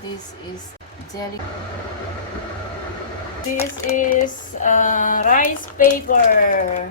This is jelly. This is rice paper.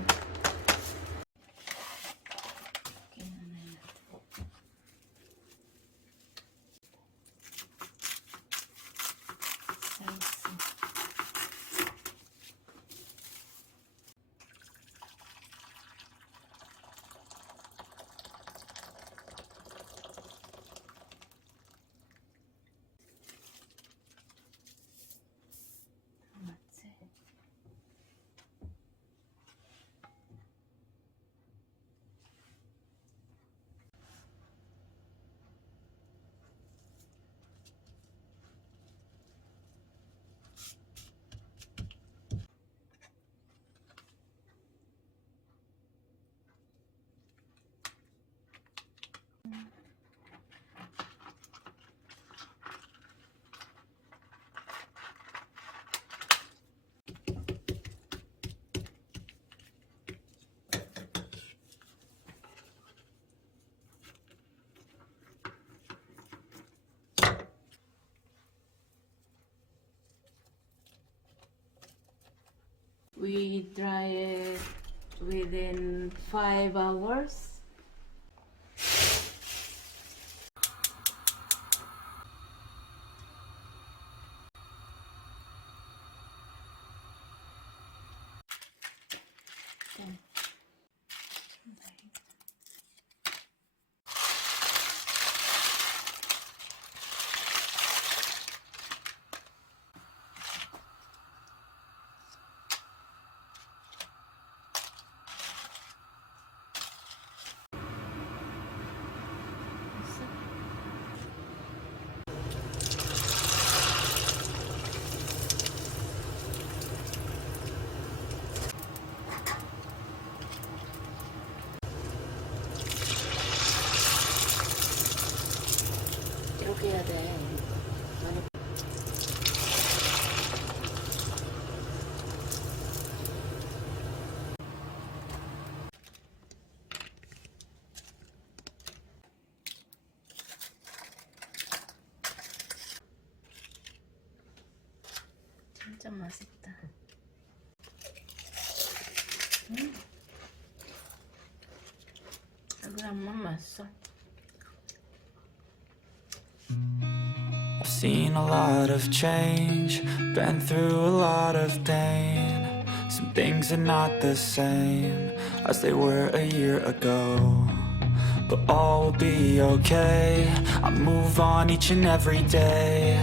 We dry it within 5 hours. 이렇게 해야 돼. 진짜 맛있다. 그랑만 맛있어. I've seen a lot of change, been through a lot of pain. Some things are not the same as they were a year ago, but all will be okay. I move on each and every day.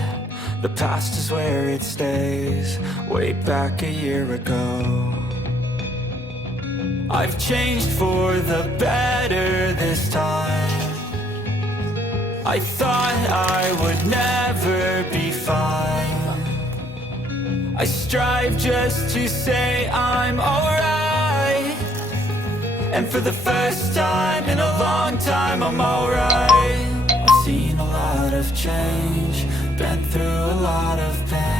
The past is where it stays, way back a year ago. I've changed for the better this time. I thought I would never be fine. I strive just to say I'm alright, and for the first time in a long time I'm alright. I've seen a lot of change, been through a lot of pain.